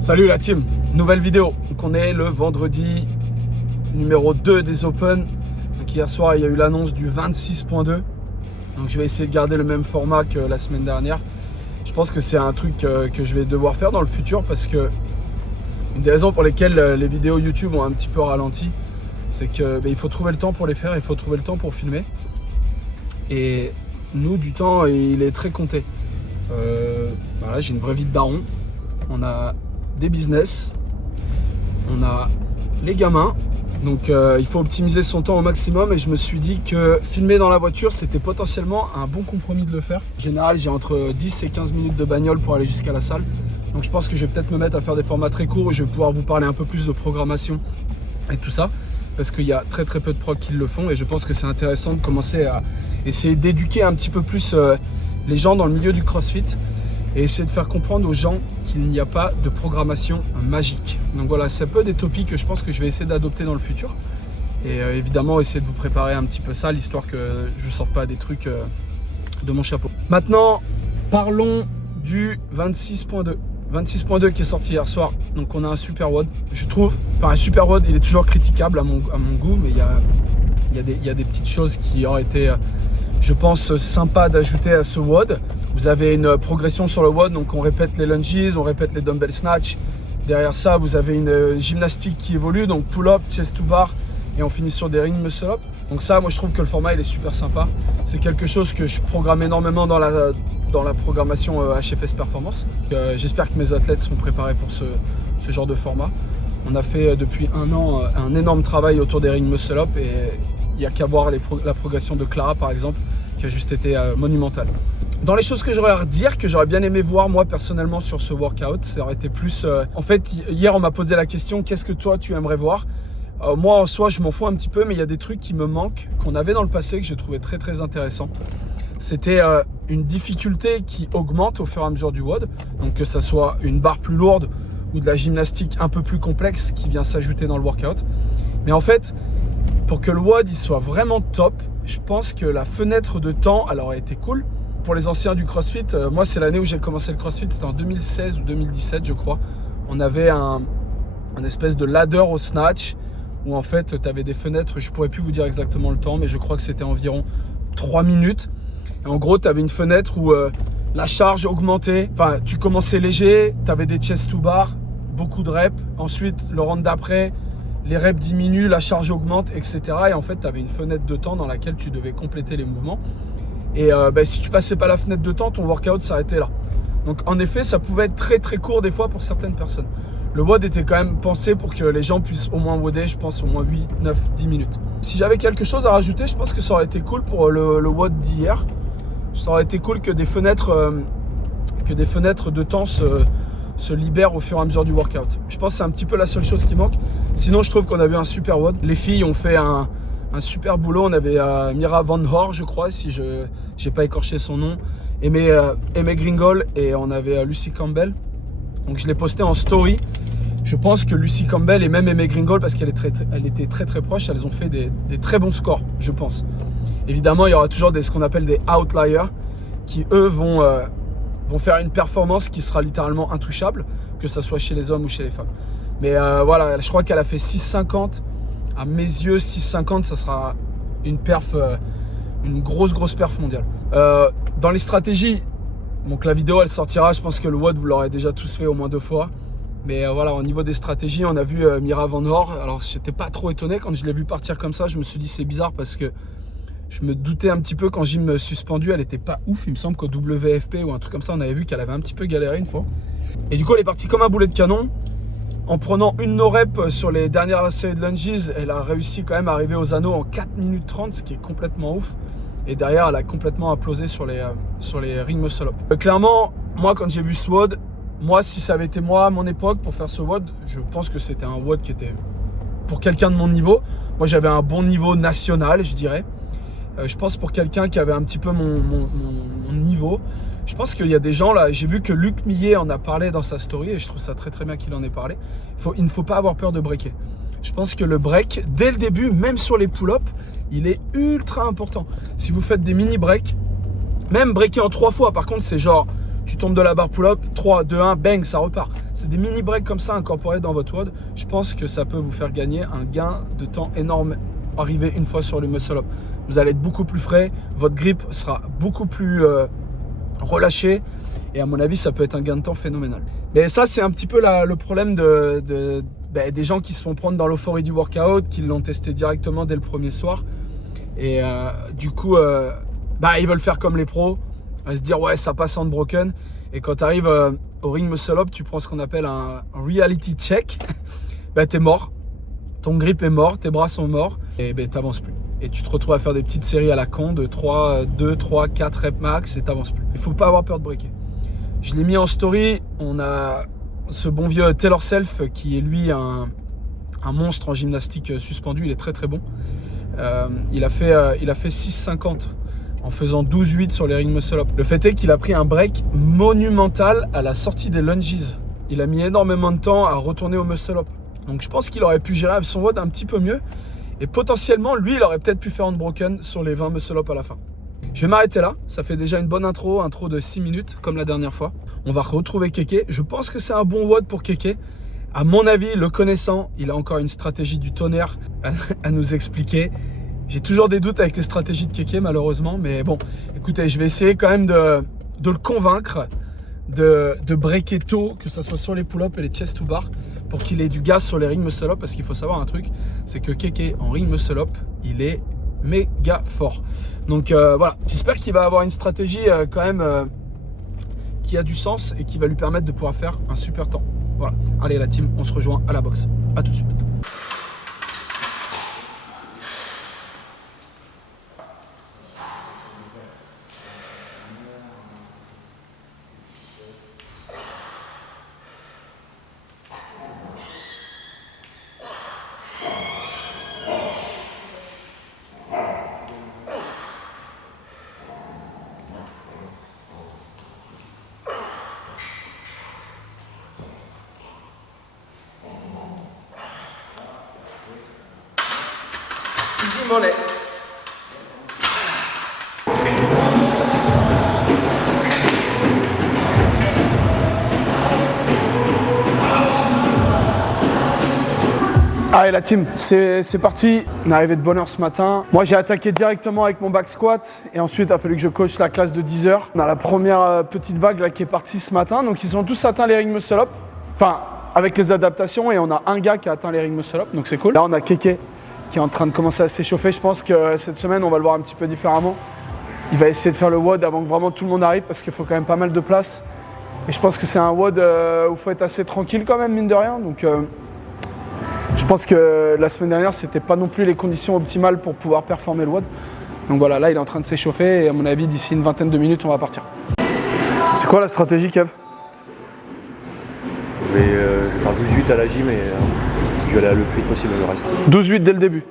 Salut la team, nouvelle vidéo. Donc on est le vendredi numéro 2 des Open. Donc hier soir il y a eu l'annonce du 26.2. Donc je vais essayer de garder le même format que la semaine dernière. Je pense que c'est un truc que je vais devoir faire dans le futur parce que une des raisons pour lesquelles les vidéos YouTube ont un petit peu ralenti, c'est que il faut trouver le temps pour les faire, il faut trouver le temps pour filmer. Et nous, du temps, il est très compté. Voilà, j'ai une vraie vie de daron. On a des business, on a les gamins. Donc il faut optimiser son temps au maximum et je me suis dit que filmer dans la voiture c'était potentiellement un bon compromis de le faire. En général j'ai entre 10 et 15 minutes de bagnole pour aller jusqu'à la salle. Donc je pense que je vais peut-être me mettre à faire des formats très courts où je vais pouvoir vous parler un peu plus de programmation et tout ça. Parce qu'il y a très peu de pros qui le font et je pense que c'est intéressant de commencer à essayer d'éduquer un petit peu plus les gens dans le milieu du CrossFit. Et essayer de faire comprendre aux gens qu'il n'y a pas de programmation magique. Donc voilà, c'est un peu des topics que je pense que je vais essayer d'adopter dans le futur. Et évidemment, essayer de vous préparer un petit peu ça, l'histoire que je ne sorte pas des trucs de mon chapeau. Maintenant, parlons du 26.2. 26.2 qui est sorti hier soir. Donc on a un super WOD, je trouve. Enfin, un super WOD, il est toujours critiquable à mon goût, mais il y a des petites choses qui auraient été... je pense sympa d'ajouter à ce WOD. Vous avez une progression sur le WOD, donc on répète les lunges, on répète les dumbbell snatch. Derrière ça, vous avez une gymnastique qui évolue, donc pull-up, chest to bar, et on finit sur des ring muscle-up. Donc ça, moi je trouve que le format il est super sympa. C'est quelque chose que je programme énormément dans la programmation HFS Performance. J'espère que mes athlètes sont préparés pour ce genre de format. On a fait depuis un an un énorme travail autour des ring muscle-up et il n'y a qu'à voir la progression de Clara par exemple, qui a juste été monumentale. Dans les choses que j'aurais à redire, que j'aurais bien aimé voir moi personnellement sur ce workout, ça aurait été plus... En fait, hier on m'a posé la question, qu'est-ce que toi tu aimerais voir? Moi en soi je m'en fous un petit peu, mais il y a des trucs qui me manquent, qu'on avait dans le passé, que j'ai trouvé très intéressant. C'était une difficulté qui augmente au fur et à mesure du WOD, donc que ça soit une barre plus lourde ou de la gymnastique un peu plus complexe qui vient s'ajouter dans le workout. Mais en fait, pour que le WOD il soit vraiment top, je pense que la fenêtre de temps elle aurait été cool. Pour les anciens du CrossFit, moi c'est l'année où j'ai commencé le CrossFit, c'était en 2016 ou 2017 je crois. On avait un espèce de ladder au snatch où en fait tu avais des fenêtres, je ne pourrais plus vous dire exactement le temps, mais je crois que c'était environ 3 minutes. Et en gros tu avais une fenêtre où la charge augmentait, enfin tu commençais léger, tu avais des chest to bar, beaucoup de reps, ensuite le round d'après, les reps diminuent, la charge augmente, etc. Et en fait, tu avais une fenêtre de temps dans laquelle tu devais compléter les mouvements. Et si tu passais pas la fenêtre de temps, ton workout s'arrêtait là. Donc en effet, ça pouvait être très court des fois pour certaines personnes. Le WOD était quand même pensé pour que les gens puissent au moins WODer, je pense, au moins 8, 9, 10 minutes. Si j'avais quelque chose à rajouter, je pense que ça aurait été cool pour le WOD d'hier. Ça aurait été cool que des fenêtres de temps se libère au fur et à mesure du workout. Je pense que c'est un petit peu la seule chose qui manque. Sinon, je trouve qu'on a vu un super WOD. Les filles ont fait un super boulot. On avait Mira Van Hor, je crois, si je n'ai pas écorché son nom. Aimé Gringol et on avait Lucy Campbell. Donc, je l'ai posté en story. Je pense que Lucy Campbell et même Aimé Gringol, parce qu'elle était très proche, elles ont fait des très bons scores, je pense. Évidemment, il y aura toujours ce qu'on appelle des outliers qui, eux, vont faire une performance qui sera littéralement intouchable, que ce soit chez les hommes ou chez les femmes. Mais voilà, je crois qu'elle a fait 6,50. À mes yeux, 6,50, ça sera une perf, une grosse perf mondiale. Dans les stratégies, donc la vidéo, elle sortira. Je pense que le WOD, vous l'aurez déjà tous fait au moins 2 fois. Mais voilà, au niveau des stratégies, on a vu Mira Van Hor. Alors, j'étais pas trop étonné quand je l'ai vu partir comme ça. Je me suis dit, c'est bizarre parce que je me doutais un petit peu quand Jim suspendu, elle était pas ouf. Il me semble qu'au WFP ou un truc comme ça, on avait vu qu'elle avait un petit peu galéré une fois. Et du coup, elle est partie comme un boulet de canon. En prenant une no-rep sur les dernières séries de lunges, elle a réussi quand même à arriver aux anneaux en 4 minutes 30, ce qui est complètement ouf. Et derrière, elle a complètement implosé sur les ring muscle-up. Clairement, moi, quand j'ai vu ce WOD, moi, si ça avait été moi à mon époque pour faire ce WOD, je pense que c'était un WOD qui était pour quelqu'un de mon niveau. Moi, j'avais un bon niveau national, je dirais. Je pense pour quelqu'un qui avait un petit peu mon niveau, je pense qu'il y a des gens là, j'ai vu que Luc Millet en a parlé dans sa story et je trouve ça très bien qu'il en ait parlé. Il ne faut pas avoir peur de breaker. Je pense que le break, dès le début, même sur les pull-ups, il est ultra important. Si vous faites des mini breaks, Même breaker en 3 fois, par contre, c'est genre, tu tombes de la barre pull-up, 3, 2, 1, bang, ça repart. C'est des mini breaks comme ça incorporés dans votre WOD. Je pense que ça peut vous faire gagner un gain de temps énorme. Arriver une fois sur le muscle-up. Vous allez être beaucoup plus frais, votre grip sera beaucoup plus relâché. Et à mon avis, ça peut être un gain de temps phénoménal. Mais ça, c'est un petit peu le problème des gens qui se font prendre dans l'euphorie du workout, qui l'ont testé directement dès le premier soir. Et du coup, ils veulent faire comme les pros, se dire ouais, ça passe unbroken. Et quand tu arrives au ring muscle up, tu prends ce qu'on appelle un reality check. T'es mort. Ton grip est mort, tes bras sont morts. Et t'avances plus. Et tu te retrouves à faire des petites séries à la con de 2, 3, 4 reps max et t'avances plus. Il faut pas avoir peur de breaker. Je l'ai mis en story. On a ce bon vieux Taylor Self qui est lui un monstre en gymnastique suspendu. Il est très très bon. Il a fait 6,50 en faisant 12,8 sur les ring muscle up. Le fait est qu'il a pris un break monumental à la sortie des lunges. Il a mis énormément de temps à retourner au muscle up. Donc je pense qu'il aurait pu gérer son WOD un petit peu mieux. Et potentiellement, lui, il aurait peut-être pu faire unbroken sur les 20 muscle up à la fin. Je vais m'arrêter là. Ça fait déjà une bonne intro de 6 minutes, comme la dernière fois. On va retrouver Keke. Je pense que c'est un bon WOD pour Keke. À mon avis, le connaissant, il a encore une stratégie du tonnerre à nous expliquer. J'ai toujours des doutes avec les stratégies de Keke, malheureusement. Mais bon, écoutez, je vais essayer quand même de le convaincre de breaker tôt, que ce soit sur les pull-ups et les chest to bar, pour qu'il ait du gaz sur les ring muscle up. Parce qu'il faut savoir un truc, c'est que Keke en ring muscle up, il est méga fort. Donc voilà, j'espère qu'il va avoir une stratégie quand même qui a du sens et qui va lui permettre de pouvoir faire un super temps. Voilà, allez la team, on se rejoint à la boxe. À tout de suite. Easy money. Allez la team, c'est parti. On est arrivé de bonne heure ce matin. Moi j'ai attaqué directement avec mon back squat et ensuite il a fallu que je coach la classe de 10 heures. On a la première petite vague là qui est partie ce matin. Donc ils ont tous atteint les ring muscle up. Enfin avec les adaptations, et on a un gars qui a atteint les ring muscle up, donc c'est cool. Là on a Keke qui est en train de commencer à s'échauffer. Je pense que cette semaine, on va le voir un petit peu différemment. Il va essayer de faire le WOD avant que vraiment tout le monde arrive parce qu'il faut quand même pas mal de place. Et je pense que c'est un WOD où il faut être assez tranquille quand même, mine de rien. Donc, je pense que la semaine dernière, c'était pas non plus les conditions optimales pour pouvoir performer le WOD. Donc voilà, là, il est en train de s'échauffer et à mon avis, d'ici une vingtaine de minutes, on va partir. C'est quoi la stratégie, Kev? Je vais faire 12-8 à la gym et je vais aller le plus vite possible le reste. 12-8 dès le début.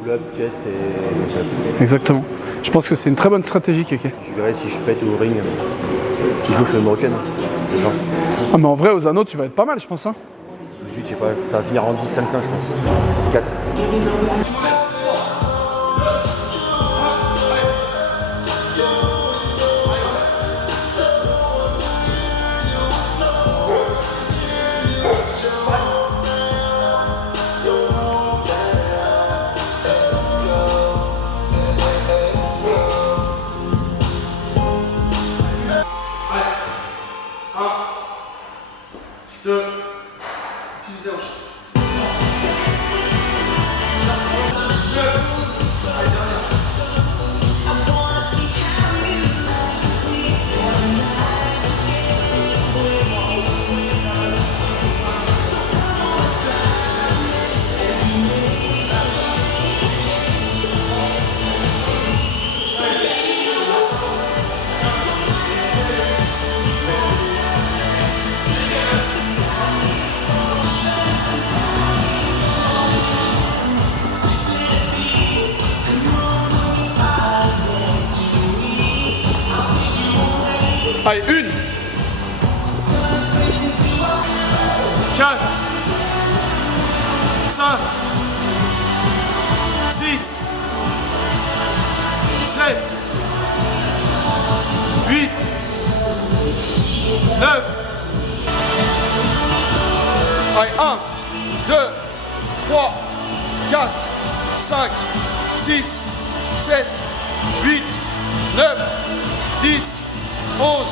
Pull-up, chest et muscle. Exactement. Je pense que c'est une très bonne stratégie, Keke. Je verrai si je pète au ring, si je fais le broken. C'est ça. Ah, mais en vrai, aux anneaux, tu vas être pas mal, je pense. Hein. 18, je sais pas, ça va finir en 10-5-5, je pense. 6-4. Utilisez un chat. Allez, 1, 4, 5, 6, 7, 8, 9. Allez, 1, 2, 3, 4, 5, 6, 7, 8, 9, 10, 11,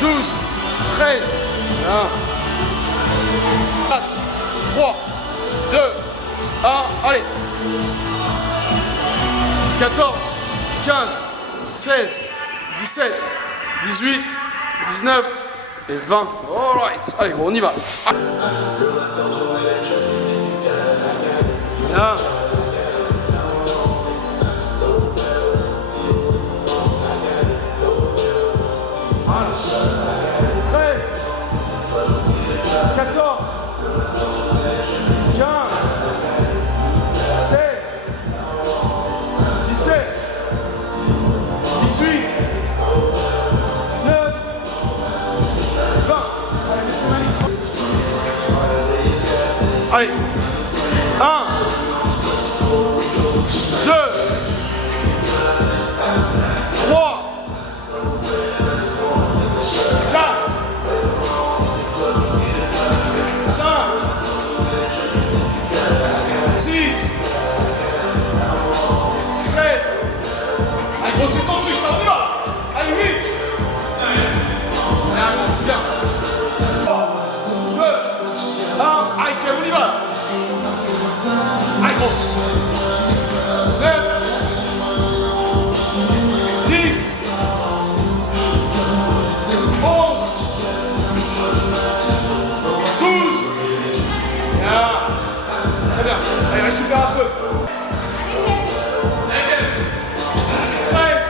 12, 13, 1, 4, 3, 2, 1, allez. 14, 15, 16, 17, 18, 19 et 20. Alright, allez, bon, on y va. Bien. 13, 14, 15, 16, 17, 18, 19, 20. Allez, 1, 2, 3, 4, 5, 6, 7. Allez, gros, c'est ton truc, ça, on y va. Allez, 8. Allez, bon, c'est bien. 3, 2, 1. Allez, Kev, on y va. Allez, gros. 9, 10, 11, 12. Bien. Très bien. Allez, récupère un peu. 13,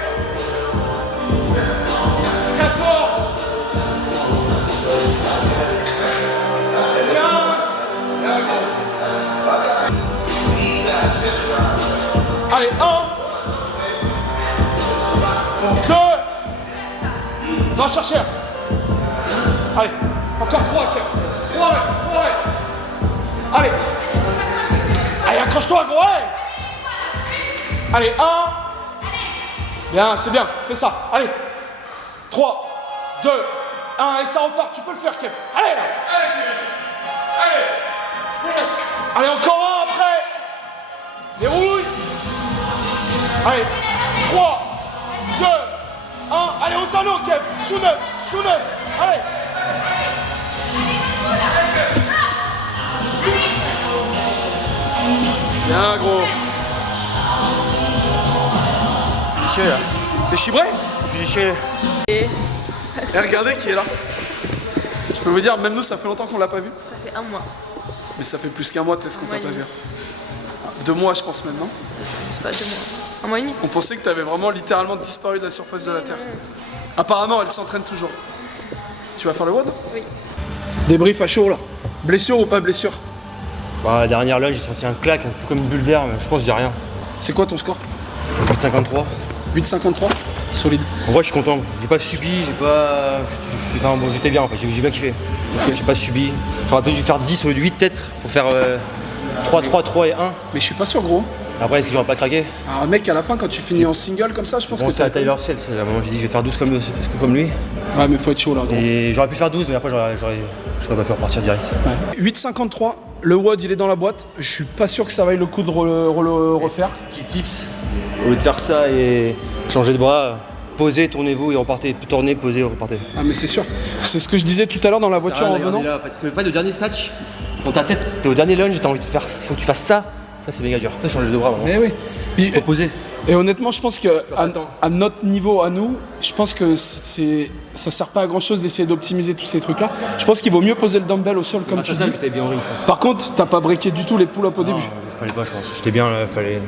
14, 15. Allez, 1, 2. Va chercher. Allez, encore 3, 3, 3. Allez. Allez, accroche-toi, gros, allez. Allez, 1. Bien, c'est bien, fais ça. Allez. 3, 2, 1, et ça repart. Tu peux le faire, Kev. Allez, là. Allez. Allez, encore un après. Dérouille. Allez. 3, 2, 1. Allez, au salon, Kev. Sous 9, sous 9. Allez. Bien, gros. Chier là. T'es chibré? J'ai chier. Et regardez qui est là. Je peux vous dire, même nous, ça fait longtemps qu'on l'a pas vu. Ça fait 1 mois. Mais ça fait plus qu'un mois, est-ce qu'on t'a pas vu? 2 mois, je pense maintenant. Je sais pas, 2 mois. 1 mois et demi. On pensait que t'avais vraiment littéralement disparu de la surface de la Terre. Apparemment, elle s'entraîne toujours. Tu vas faire le WOD? Oui. Débrief à chaud là. Blessure ou pas blessure? Bah, la dernière là, j'ai senti un claque, un peu comme une bulle d'air, mais je pense que j'ai rien. C'est quoi ton score? 53. 8,53. Solide. En vrai, je suis content. J'ai pas subi, j'ai pas. Enfin, bon, j'étais bien en fait, j'ai bien kiffé. J'ai pas subi. J'aurais peut-être dû faire 10 au lieu de 8 peut-être pour faire 3, 3, 3 et 1. Mais je suis pas sûr, gros. Après, est-ce que j'aurais pas craqué? Alors, mec, à la fin, quand tu finis en single comme ça, je pense Bon, que c'est à Tyler Sells. À un moment, j'ai dit, je vais faire 12 comme lui. Ouais, mais faut être chaud là, gros. Et j'aurais pu faire 12, mais après, j'aurais pas pu repartir direct. Ouais. 8,53. Le WOD, il est dans la boîte. Je suis pas sûr que ça vaille le coup de le refaire. Petit tips, au lieu de faire ça et changer de bras, posez, tournez-vous et repartez. Tournez, posez, repartez. Ah, mais c'est sûr. C'est ce que je disais tout à l'heure dans la voiture en revenant. Là, parce que le dernier snatch, dans ta tête, t'es au dernier lunge et t'as envie de faire. Faut que tu fasses ça. Ça, c'est méga dur. T'as changé de bras, vraiment. Mais oui. Puis, Faut poser. et honnêtement, je pense que à notre niveau, à nous, je pense que ça sert pas à grand chose d'essayer d'optimiser tous ces trucs-là. Je pense qu'il vaut mieux poser le dumbbell au sol comme tu dis. que t'es bien en ring, je pense. Par contre, t'as pas breaké du tout les pull-ups au début. Fallait pas, je pense. J'étais bien là, fallait.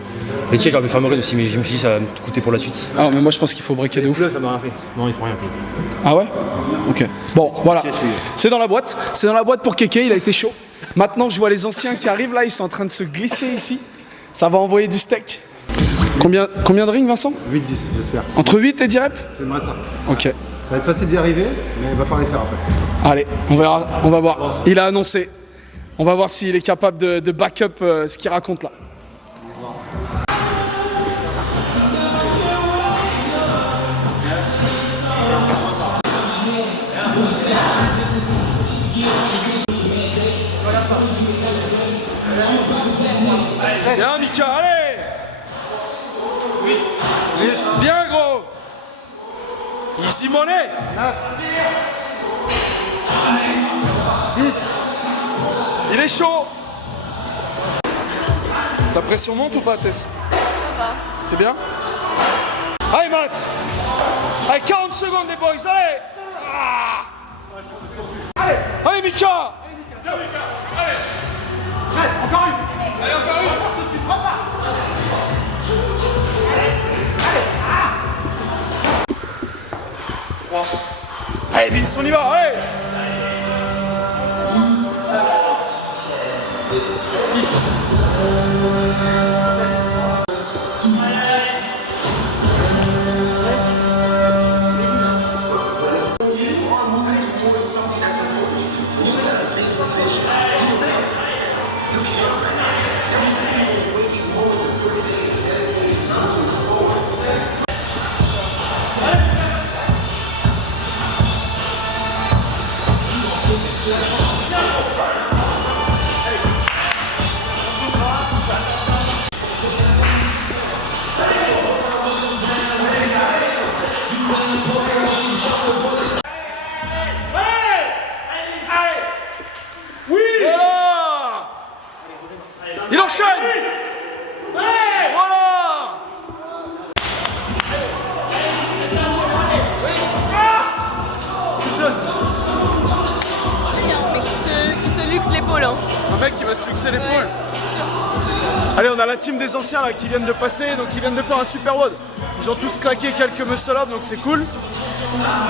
Les tiens, j'aurais pu faire mon run aussi, mais je me suis dit, ça va me coûter pour la suite. Ah, mais moi je pense qu'il faut breaker de ouf. Là, ça m'a rien fait. Non, ils font rien. Ah ouais? Ok. Bon, voilà. Ok, C'est dans la boîte. C'est dans la boîte pour Kéké, il a été chaud. Maintenant, je vois les anciens qui arrivent là, ils sont en train de se glisser ici. Ça va envoyer du steak. Combien de rings, Vincent? 8-10, j'espère. Entre 8 et 10 reps? J'aimerais ça. Ok. Ça va être facile d'y arriver, mais il va falloir les faire après. Allez, on verra, on va voir. Il a annoncé. On va voir s'il est capable de back up ce qu'il raconte là. Bien Mika, allez. C'est bien gros. Ici monnaie. 9. 10. Il est chaud. La pression monte ou pas Tess? C'est bien? Allez Matt. Allez 40 secondes les boys, allez. Allez Mika. 13, encore une. Allez, encore une. Repars tout de suite, repars. Allez Vince, on y va, allez. l'épaule. Hein. Un mec qui va se fixer l'épaule. Ouais. Allez, on a la team des anciens là, qui viennent de passer, donc ils viennent de faire un super WOD. Ils ont tous claqué quelques muscle-up, donc c'est cool.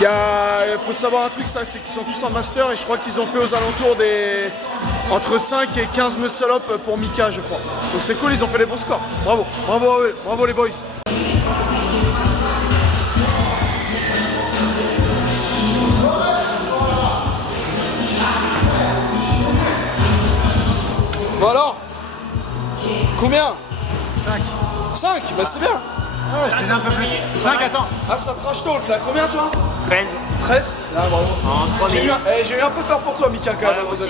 Il faut savoir un truc, c'est qu'ils sont tous en master et je crois qu'ils ont fait aux alentours des entre 5 et 15 muscle-up pour Mika, je crois. Donc c'est cool, ils ont fait les bons scores. Bravo, bravo à eux, bravo les boys. Bon alors, combien? 5. 5, bah c'est bien. Ouais, je faisais un peu plus. 5, attends. Ah, ça trash talk là, combien toi? 13. 13? Ah, bravo. En 3 minutes. J'ai eu un peu peur pour toi, Mika, quand même. Ouais, aussi.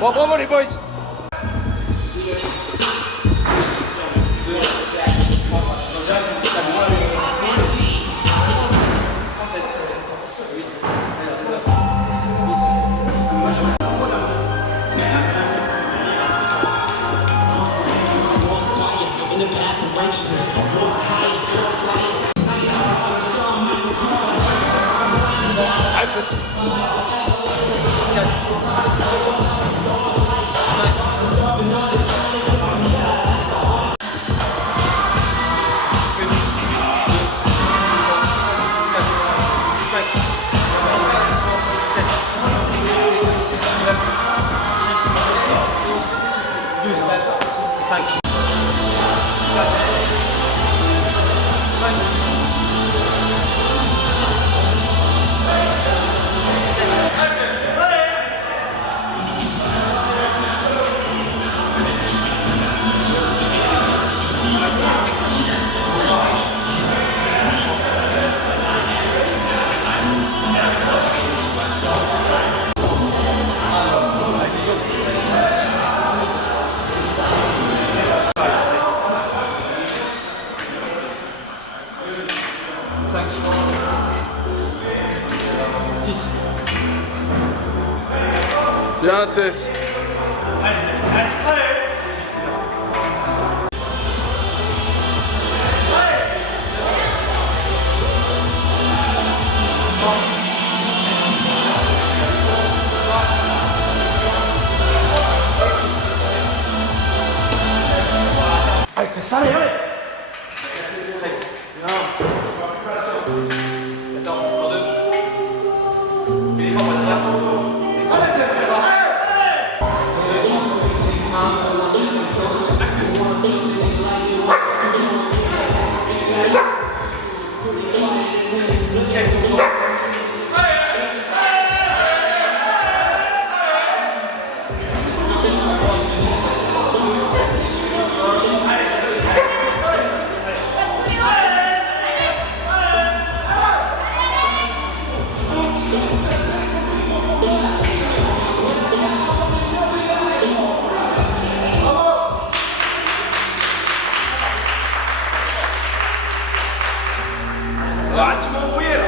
Bon, bravo les boys. Allez, facile. 5. Bien, Tess. Allez, fais ça, allez, allez. Ah, tu m'as embrouillé là.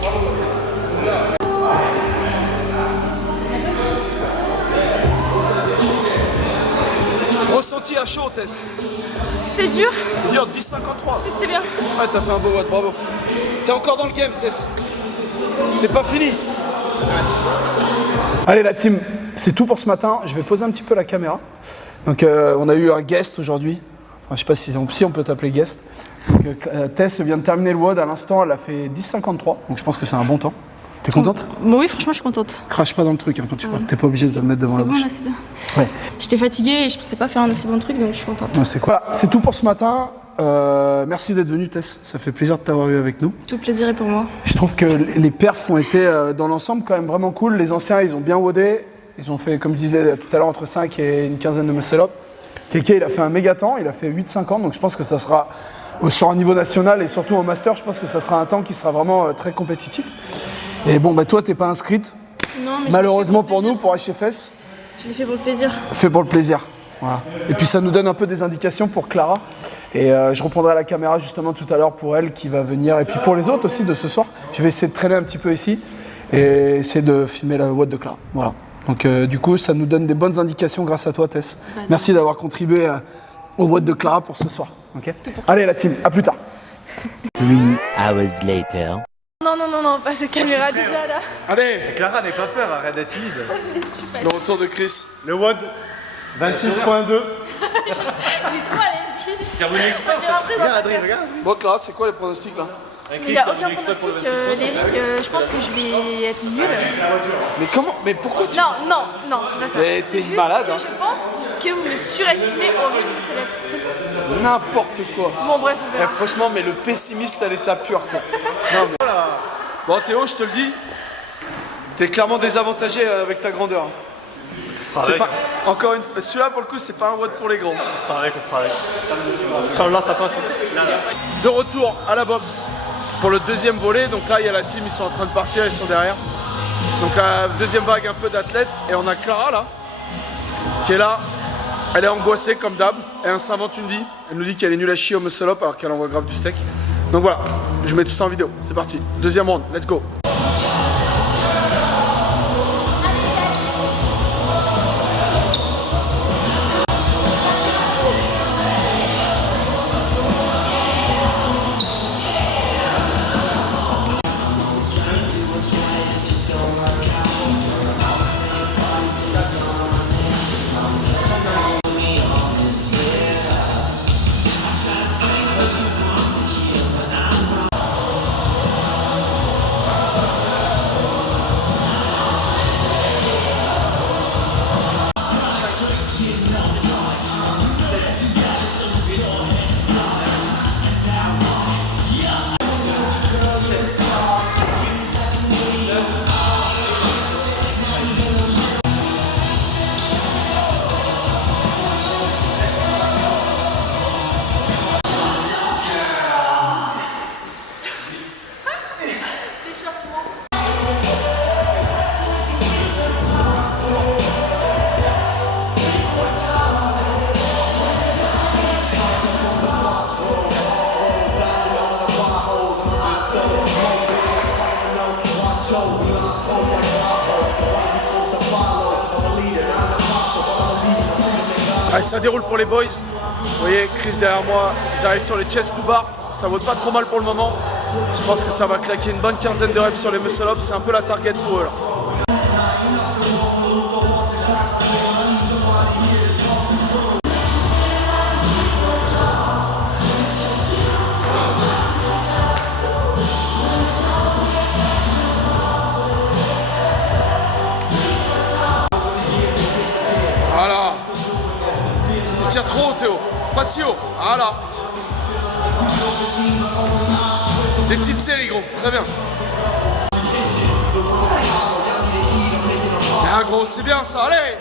Bravo, ma fesse. Ressenti à chaud, Tess. C'était dur, C'était dur, 10-53. mais c'était bien. Ouais, t'as fait un beau watt, bravo. T'es encore dans le game, Tess. T'es pas fini. Allez, la team, c'est tout pour ce matin. Je vais poser un petit peu la caméra. Donc, on a eu un guest aujourd'hui. Enfin, je sais pas si on peut t'appeler guest. Donc, Tess vient de terminer le WOD à l'instant. Elle a fait 10,53. Donc, je pense que c'est un bon temps. T'es contente? Bon, oui, franchement, je suis contente. Crache pas dans le truc hein, quand tu parles. T'es pas obligé de le mettre devant la C'est bouche. bon, là, c'est bien. Ouais. J'étais fatiguée et je pensais pas faire un assez bon truc, donc je suis contente. Ouais, c'est quoi? Voilà, c'est tout pour ce matin. Merci d'être venu, Tess. Ça fait plaisir de t'avoir eu avec nous. Tout le plaisir est pour moi. Je trouve que les perfs ont été dans l'ensemble quand même vraiment cool. Les anciens, ils ont bien wodé. Ils ont fait, comme je disais tout à l'heure, entre 5 et une quinzaine de muscle-up. Kéké, il a fait un méga temps. Il a fait 8,50. Donc je pense que ça sera, sur un niveau national et surtout en master, je pense que ça sera un temps qui sera vraiment très compétitif. Et bon, bah toi, t'es pas inscrite. Non, mais Malheureusement pour nous, pour HFS. je l'ai fait pour le plaisir. Fait pour le plaisir. Voilà. Et puis ça nous donne un peu des indications pour Clara. Et je reprendrai la caméra justement tout à l'heure pour elle qui va venir. Et puis pour les autres aussi de ce soir, je vais essayer de traîner un petit peu ici et essayer de filmer la WOD de Clara. Voilà. Donc du coup, ça nous donne des bonnes indications grâce à toi, Tess. Merci d'avoir contribué au WOD de Clara pour ce soir. Okay. Allez la team, à plus tard. 3 hours later. Non, pas cette caméra déjà là. Allez, Clara, n'aie pas peur, arrête d'être timide. le retour de Chris. Le WOD 26.2. Il est trop à l'aise. Regarde, Adrien, regarde. Bon, Clara, c'est quoi les pronostics là? Il n'y a aucun pronostic, Lyric. Je pense que je vais être nulle. Mais comment? Mais pourquoi tu... Non, c'est pas ça. Mais C'est t'es une juste malade, que hein. je pense que vous me surestimez au rythme célèbre. C'est tout. N'importe quoi. Bon, bref, on Eh, verra. franchement, mais le pessimiste à l'état pur, quoi. Non, mais... Bon, Théo, je te le dis, t'es clairement désavantagé avec ta grandeur. C'est pas... Encore une fois, celui-là, pour le coup, c'est pas un WOD pour les grands. On fera avec. Inch'Allah, ça passe. De retour à la boxe pour le deuxième volet. Donc là, il y a la team, ils sont en train de partir, ils sont derrière. Donc la deuxième vague, un peu d'athlètes. Et on a Clara, là, qui est là. Elle est angoissée, comme d'hab. Elle s'invente une vie. Elle nous dit qu'elle est nulle à chier au muscle-up alors qu'elle envoie grave du steak. Donc voilà, je mets tout ça en vidéo. C'est parti. Deuxième round, let's go. Allez, ça déroule pour les boys. Vous voyez, Chris derrière moi, ils arrivent sur les chest to bar. Ça vaut pas trop mal pour le moment. Je pense que ça va claquer une bonne quinzaine de reps sur les muscle-ups. C'est un peu la target pour eux là. Voilà. Tu tires trop haut, Théo. Pas si haut. Voilà. Des petites séries, gros. Très bien. Ah, gros, c'est bien ça. Allez.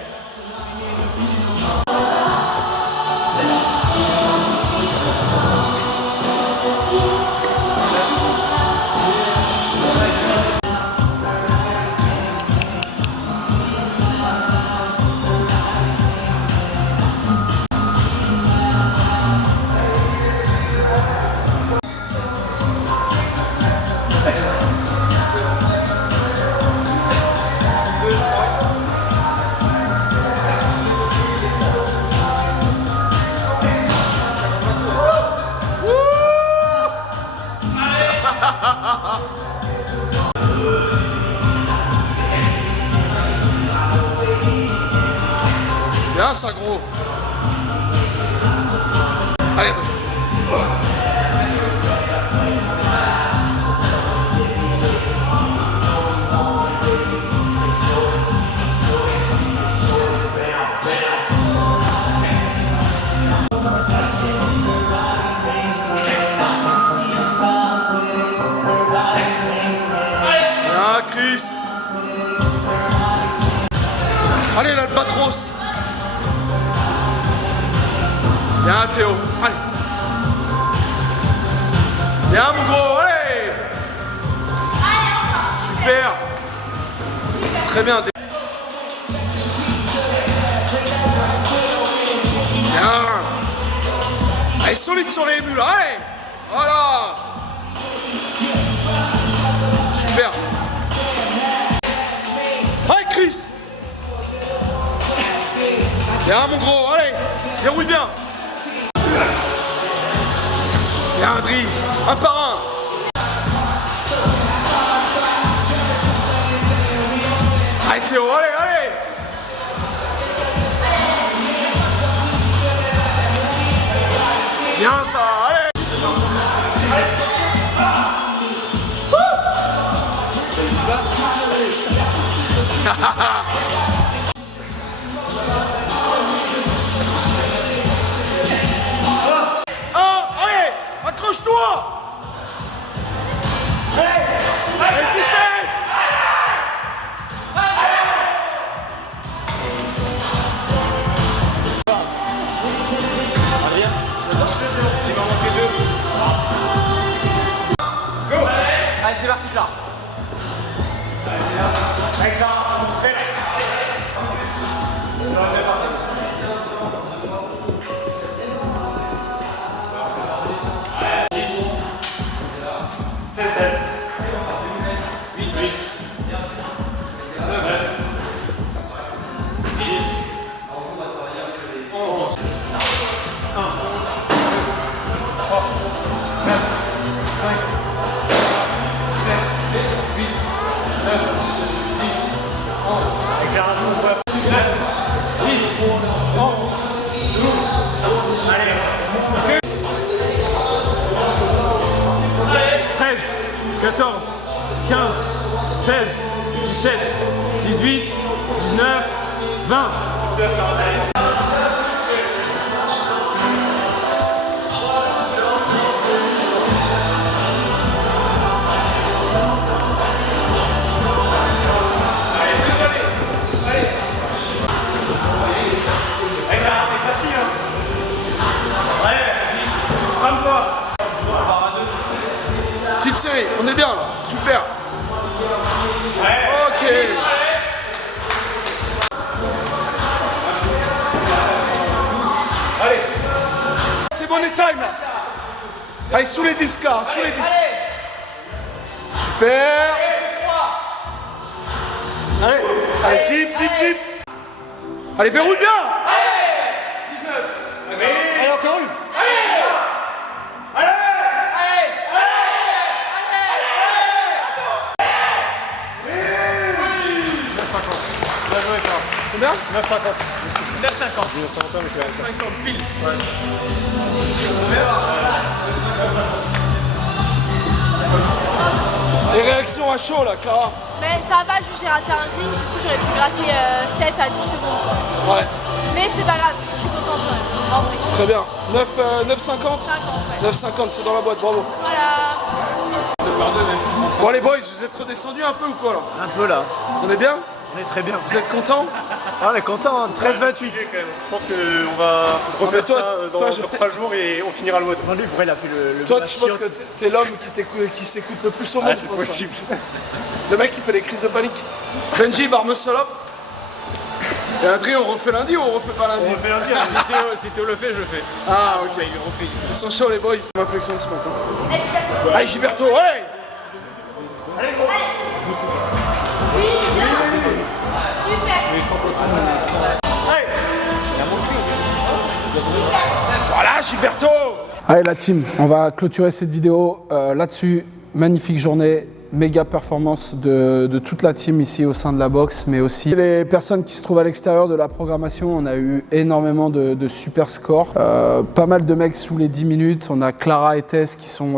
Bien ça gros. Allez, Adrien. Chris. Allez l'Albatros. Bien Théo. Allez. Bien mon gros. Allez. Super. Très bien. Bien. Allez solide sur les mules. Allez. Voilà. Super. Allez Chris. Bien mon gros, allez, déroule bien. Bien Adri, un par un. Allez Théo, allez, allez. Bien ça, allez. Allez, accroche-toi. Allez, 17. Il m'en manquait 2. Go. Allez, c'est parti là. Allez, là. Allez, 14, 15, 16, 17, 18, 19, 20. Petite série, on est bien là, super. Ok. Allez. C'est bon les time là. Allez, sous les 10 là, sous les 10. Super. Allez, allez, type. Allez, verrouille bien. Allez, encore une. Combien 9,50. 9,50. 50 pile. Ouais. Les réactions à chaud là, Clara. Mais ça va, juste j'ai raté un ring, du coup j'aurais pu gratter 7 à 10 secondes. Ouais. Mais c'est pas grave, je suis contente quand même. En vrai. Très bien. 9,50 50, ouais. 9,50, c'est dans la boîte, bravo. Voilà. Bon les boys, vous êtes redescendus un peu ou quoi là? Un peu là. On est bien? On est très bien. Vous êtes contents? Ah, on est content, hein. 13-28. Je pense qu'on va refaire toi- ça dans toi, 3 jours et on finira le mode. Non, lui, il a fait le Toi, je pense que t'es l'homme qui s'écoute le plus au monde. Ah, c'est je pense, possible. hein. Le mec qui fait des crises de panique. Benji, barre salope. Et Adrien, on refait lundi ou on refait pas lundi? On fait lundi, Si Théo le fait, je le fais. Ah, ok. Ils sont chauds les boys. Ma flexion ce matin. Allez, Gilberto, allez! Oui, bien. Super. Voilà, Gilberto! Allez la team, on va clôturer cette vidéo là-dessus. Magnifique journée, méga performance de toute la team ici au sein de la boxe, mais aussi les personnes qui se trouvent à l'extérieur de la programmation. On a eu énormément de super scores, pas mal de mecs sous les 10 minutes. On a Clara et Tess qui sont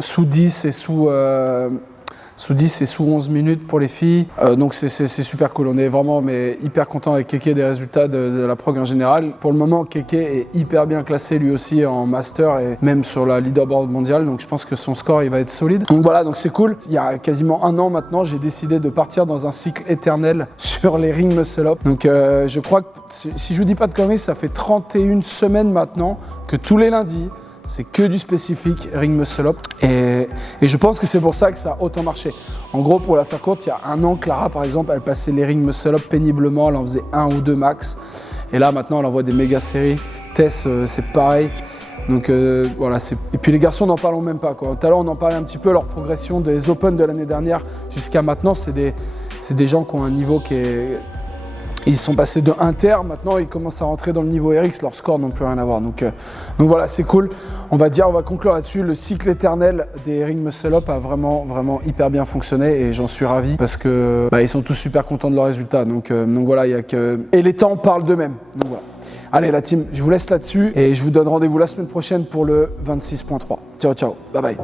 sous 10 et sous 10 et sous 11 minutes pour les filles. Donc c'est super cool. On est vraiment hyper content avec Keke des résultats de la prog en général. Pour le moment, Keke est hyper bien classé lui aussi en master et même sur la leaderboard mondiale. Donc je pense que son score il va être solide. Donc voilà, donc c'est cool. Il y a quasiment un an maintenant, j'ai décidé de partir dans un cycle éternel sur les ring muscle up. Donc je crois que si je vous dis pas de conneries, ça fait 31 semaines maintenant que tous les lundis, c'est que du spécifique ring muscle up et je pense que c'est pour ça que ça a autant marché. En gros, pour la faire courte, il y a un an, Clara par exemple, elle passait les ring muscle up péniblement, elle en faisait 1 ou 2 max. Et là maintenant, elle envoie des méga séries. Tess, c'est pareil. Donc voilà, et puis les garçons, n'en parlons même pas, quoi. Tout à l'heure, on en parlait un petit peu, leur progression des Open de l'année dernière jusqu'à maintenant, c'est des gens qui ont un niveau qui est... Ils sont passés de inter, maintenant ils commencent à rentrer dans le niveau RX, leurs scores n'ont plus rien à voir. Donc voilà, c'est cool. On va conclure là-dessus. Le cycle éternel des ring muscle up a vraiment hyper bien fonctionné et j'en suis ravi parce que ils sont tous super contents de leurs résultats. Donc voilà, et les temps parlent d'eux-mêmes. Donc voilà. Allez la team, je vous laisse là-dessus et je vous donne rendez-vous la semaine prochaine pour le 26.3. Ciao, bye bye.